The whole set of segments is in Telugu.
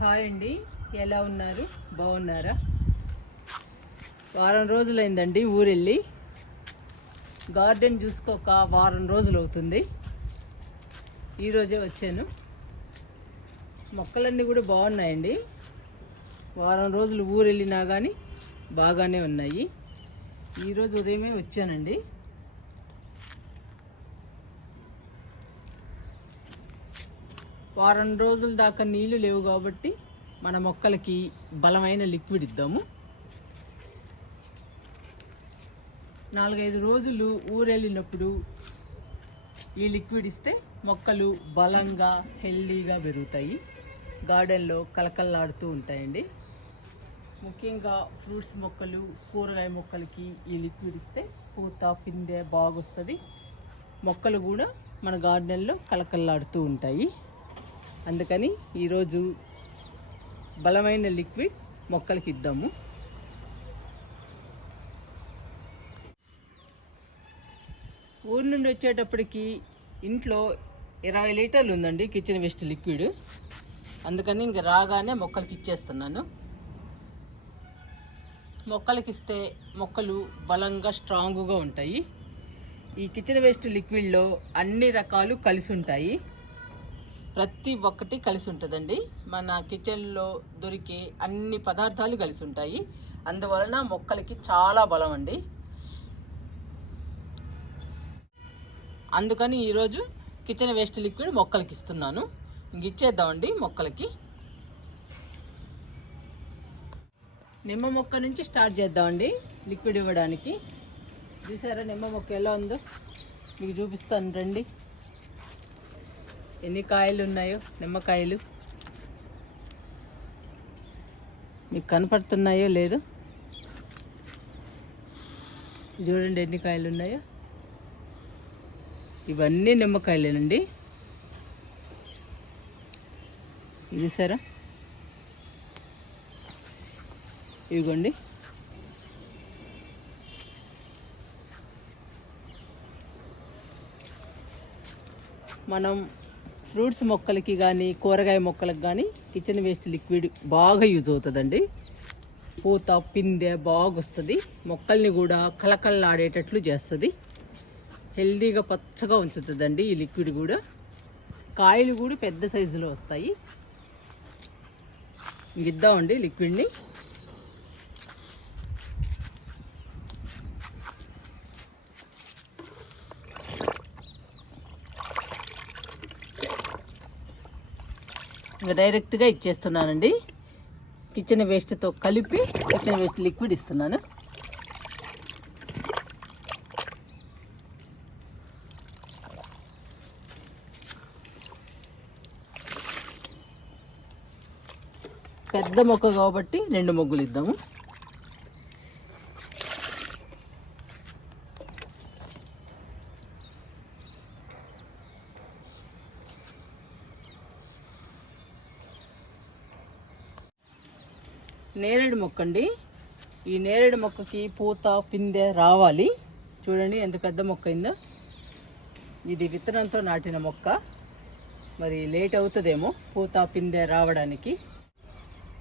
హాయ్ అండి. ఎలా ఉన్నారు? బాగున్నారా? వారం రోజులైందండి ఊరెళ్ళి. గార్డెన్ చూసుకోక వారం రోజులు అవుతుంది ఈరోజే వచ్చాను. మొక్కలన్నీ కూడా బాగున్నాయండి. వారం రోజులు ఊరెళ్ళినా కానీ బాగానే ఉన్నాయి. ఈరోజు ఉదయమే వచ్చానండి. వారం రోజుల దాకా నీళ్ళు లేవు కాబట్టి మన మొక్కలకి బలమైన లిక్విడ్ ఇద్దాము. నాలుగైదు రోజులు ఊరెళ్ళినప్పుడు ఈ లిక్విడ్ ఇస్తే మొక్కలు బలంగా హెల్దీగా పెరుగుతాయి. గార్డెన్లో కలకల్లాడుతూ ఉంటాయండి. ముఖ్యంగా ఫ్రూట్స్ మొక్కలు కూరగాయ మొక్కలకి ఈ లిక్విడ్ ఇస్తే పూత పిందె బాగొస్తుంది. మొక్కలు కూడా మన గార్డెన్లో కలకల్లాడుతూ ఉంటాయి. అందుకని ఈరోజు బలమైన లిక్విడ్ మొక్కలకి ఇద్దాము. ఊరి నుండి వచ్చేటప్పటికి ఇంట్లో ఇరవై లీటర్లు ఉందండి కిచెన్ వేస్ట్ లిక్విడ్. అందుకని ఇంక రాగానే మొక్కలకి ఇచ్చేస్తున్నాను. మొక్కలకి ఇస్తే మొక్కలు బలంగా స్ట్రాంగ్గా ఉంటాయి. ఈ కిచెన్ వేస్ట్ లిక్విడ్లో అన్ని రకాలు కలిసి ఉంటాయి. ప్రతి ఒక్కటి కలిసి ఉంటుందండి. మన కిచెన్లో దొరికే అన్ని పదార్థాలు కలిసి ఉంటాయి. అందువలన మొక్కలకి చాలా బలం అండి. అందుకని ఈరోజు కిచెన్ వేస్ట్ లిక్విడ్ మొక్కలకి ఇస్తున్నాను. ఇంక ఇచ్చేద్దామండి మొక్కలకి. నిమ్మ మొక్క నుంచి స్టార్ట్ చేద్దామండి లిక్విడ్ ఇవ్వడానికి. చూసారా నిమ్మ మొక్క ఎలా ఉందో? మీకు చూపిస్తాను రండి. ఎన్ని కాయలు ఉన్నాయో? నిమ్మకాయలు. మీకు కనపడుతున్నాయో లేదో? చూడండి ఎన్ని కాయలు ఉన్నాయో. ఇవన్నీ నిమ్మకాయలేనండి. ఇది సరే. ఇదిగోండి. మనం ఫ్రూట్స్ మొక్కలకి కానీ కూరగాయ మొక్కలకు కానీ కిచెన్ వేస్ట్ లిక్విడ్ బాగా యూజ్ అవుతుందండి. పూత పిందె బాగా వస్తుంది. మొక్కల్ని కూడా కలకల్లాడేటట్లు చేస్తుంది. హెల్దీగా పచ్చగా ఉంచుతుందండి ఈ లిక్విడ్ కూడా. కాయలు కూడా పెద్ద సైజులో వస్తాయి. ఇద్దామండి లిక్విడ్ని ఇంకా డైరెక్ట్గా ఇచ్చేస్తున్నానండి. కిచెన్ వేస్ట్తో కలిపి కిచెన్ వేస్ట్ లిక్విడ్ ఇస్తున్నాను. పెద్ద మొక్క కాబట్టి రెండు మొగ్గులు ఇద్దాము. నేరేడు మొక్క అండి ఈ నేరేడు మొక్కకి పూత పిందె రావాలి. చూడండి ఎంత పెద్ద మొక్క అయిందో. ఇది విత్తనంతో నాటిన మొక్క. మరి లేట్ అవుతుందేమో పూత పిందె రావడానికి.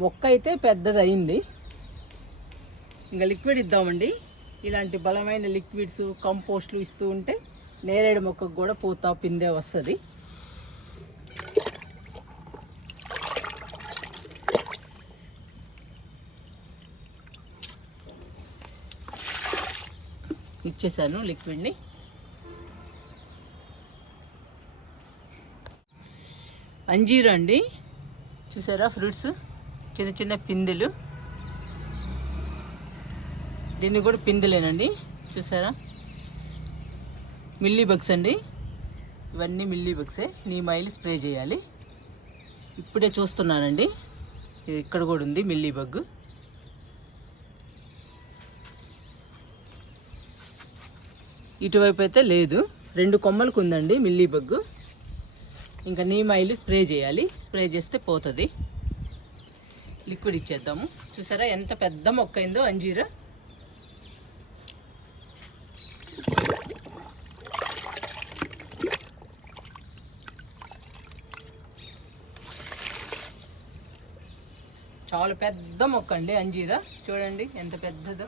మొక్క అయితే పెద్దది అయింది ఇంకా లిక్విడ్ ఇద్దామండి. ఇలాంటి బలమైన లిక్విడ్స్ కంపోస్ట్లు ఇస్తూ ఉంటే నేరేడు మొక్కకు కూడా పూత పిందె వస్తుంది. చేశాను లిక్విడ్ని. అంజీరు అండి. చూసారా ఫ్రూట్స్? చిన్న చిన్న పిందెలు. దీన్ని కూడా పిందెలేనండి. చూసారా? మిల్లీ బగ్స్ అండి. ఇవన్నీ మిల్లీ బగ్సే. నీ మైల్ స్ప్రే చేయాలి. ఇప్పుడే చూస్తున్నానండి. ఇది ఇక్కడ కూడా ఉంది మిల్లీ బగ్గు ఇటువైపు అయితే లేదు. రెండు కొమ్మలకు ఉందండి మిల్లీ బగ్గు. ఇంకా నీమ్ ఆయిల్ స్ప్రే చేయాలి. స్ప్రే చేస్తే పోతుంది. లిక్విడ్ ఇచ్చేద్దాము. చూసారా ఎంత పెద్ద మొక్క అయిందో అంజీరా? చాలా పెద్ద మొక్క అండి అంజీరా. చూడండి ఎంత పెద్దదో.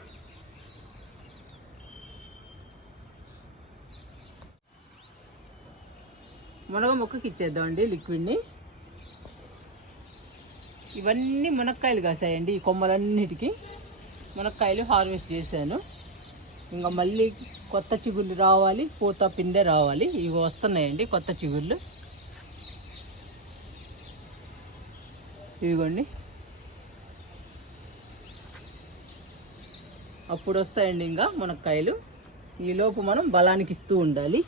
మునగ మొక్కకి ఇచ్చేద్దామండి లిక్విడ్ని. ఇవన్నీ మునక్కాయలు కాసాయండి ఈ కొమ్మలన్నిటికీ. మునక్కాయలు హార్వెస్ట్ చేశాను. ఇంకా మళ్ళీ కొత్త చిగుళ్ళు రావాలి పూత పిందె రావాలి. ఇవి వస్తున్నాయండి కొత్త చిగుళ్ళు ఇదిగోండి అప్పుడు వస్తాయండి ఇంకా మునక్కాయలు. ఈ లోపు మనం బలానికి ఇస్తూ ఉండాలి.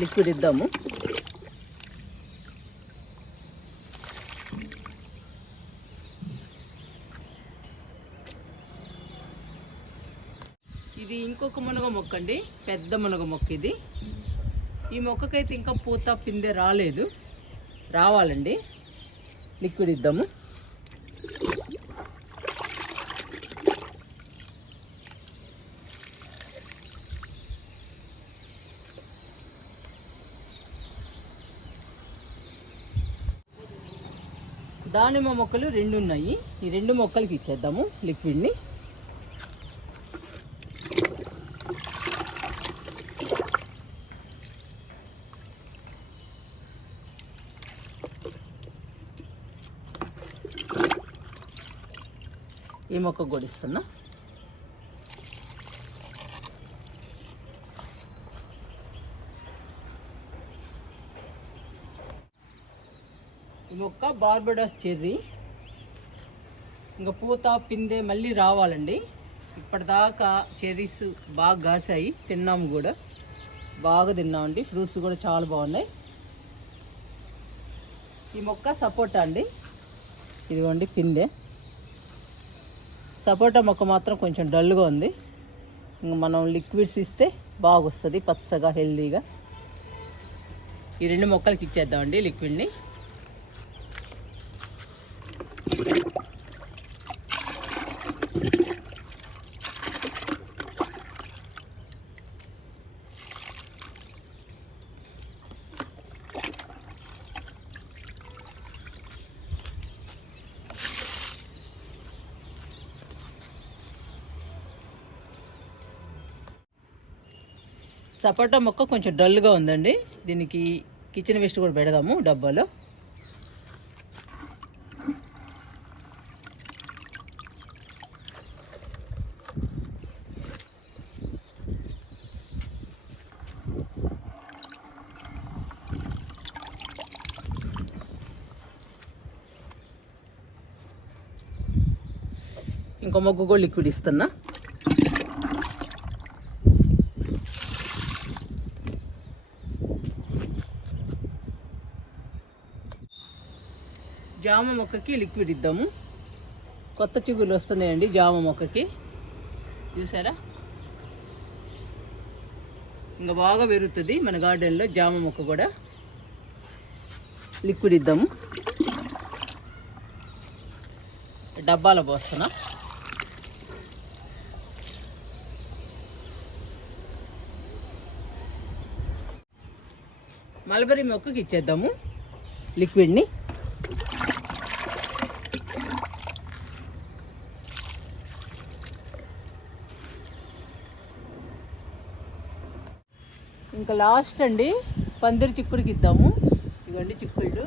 లిక్విడ్ ఇద్దాము. ఇది ఇంకొక మునగ మొక్క అండి పెద్ద మునగ మొక్క ఇది. ఈ మొక్కకైతే ఇంకా పూత పిందె రాలేదు. రావాలండి. లిక్విడ్ ఇద్దాము. దానిమ్మ మొక్కలు రెండు ఉన్నాయి ఈ రెండు మొక్కలకి ఇచ్చేద్దాము లిక్విడ్ని. ఈ మొక్క కూడా ఇస్తున్నా ఈ మొక్క బార్బడోస్ చెర్రీ. ఇంకా పూత పిందె మళ్ళీ రావాలండి. ఇప్పటిదాకా చెర్రీస్ బాగా కాసాయి. తిన్నాము కూడా. బాగా తిన్నామండి. ఫ్రూట్స్ కూడా చాలా బాగున్నాయి. ఈ మొక్క సపోటా అండి. ఇదిగోండి పిందె. సపోటా మొక్క మాత్రం కొంచెం డల్గా ఉంది. ఇంకా మనం లిక్విడ్స్ ఇస్తే బాగొస్తుంది పచ్చగా హెల్దీగా. ఈ రెండు మొక్కలకి ఇచ్చేద్దామండి లిక్విడ్ని. సపోటా మొక్క కొంచెం డల్గా ఉందండి. దీనికి కిచెన్ వేస్ట్ కూడా పెడదాము డబ్బాలో. ఇంకో మొగ్గు కూడా లిక్విడ్ ఇస్తున్నా. జామ మొక్కకి లిక్విడ్ ఇద్దాము. కొత్త చిగుళ్ళు వస్తున్నాయండి జామ మొక్కకి చూసారా? ఇంకా బాగా పెరుగుతుంది మన గార్డెన్లో జామ మొక్క కూడా. లిక్విడ్ ఇద్దాము. డబ్బాలో పోస్తున్నా. మల్బరీ మొక్కకి ఇచ్చేద్దాము. లిక్విడ్ని ఇంకా లాస్ట్ అండి పందిరి చిక్కుడికి ఇద్దాము. ఇవ్వండి చిక్కుళ్ళు.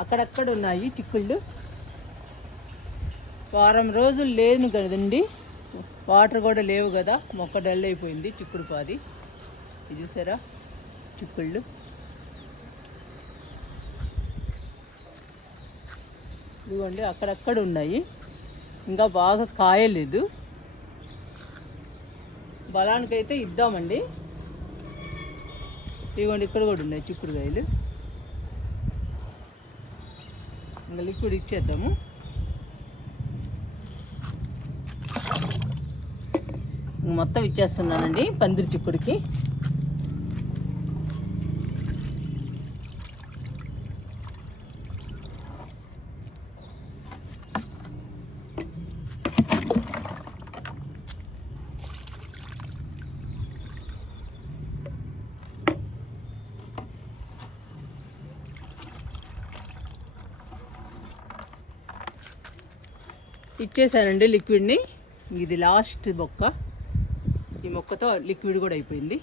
అక్కడక్కడ ఉన్నాయి చిక్కుళ్ళు. వారం రోజులు లేను కదండి. వాటర్ కూడా లేవు కదా. మొక్క డల్ అయిపోయింది చిక్కుడు పాది. ఇది చూసారా? చిక్కుళ్ళు. ఇదిగోండి అక్కడక్కడ ఉన్నాయి. ఇంకా బాగా కాయలేదు. బలానికైతే ఇద్దామండి. ఇదిగోండి ఇక్కడ కూడా ఉన్నాయి చిక్కుడుకాయలు. ఇంకా లిక్విడ్ ఇచ్చేద్దాము. మొత్తం ఇచ్చేస్తున్నానండి పందిరి చిక్కుడికి. ఇచ్చేసానండి లిక్విడ్ని. ఇది లాస్ట్ మొక్క. ఈ మొక్కతో లిక్విడ్ కూడా అయిపోయింది.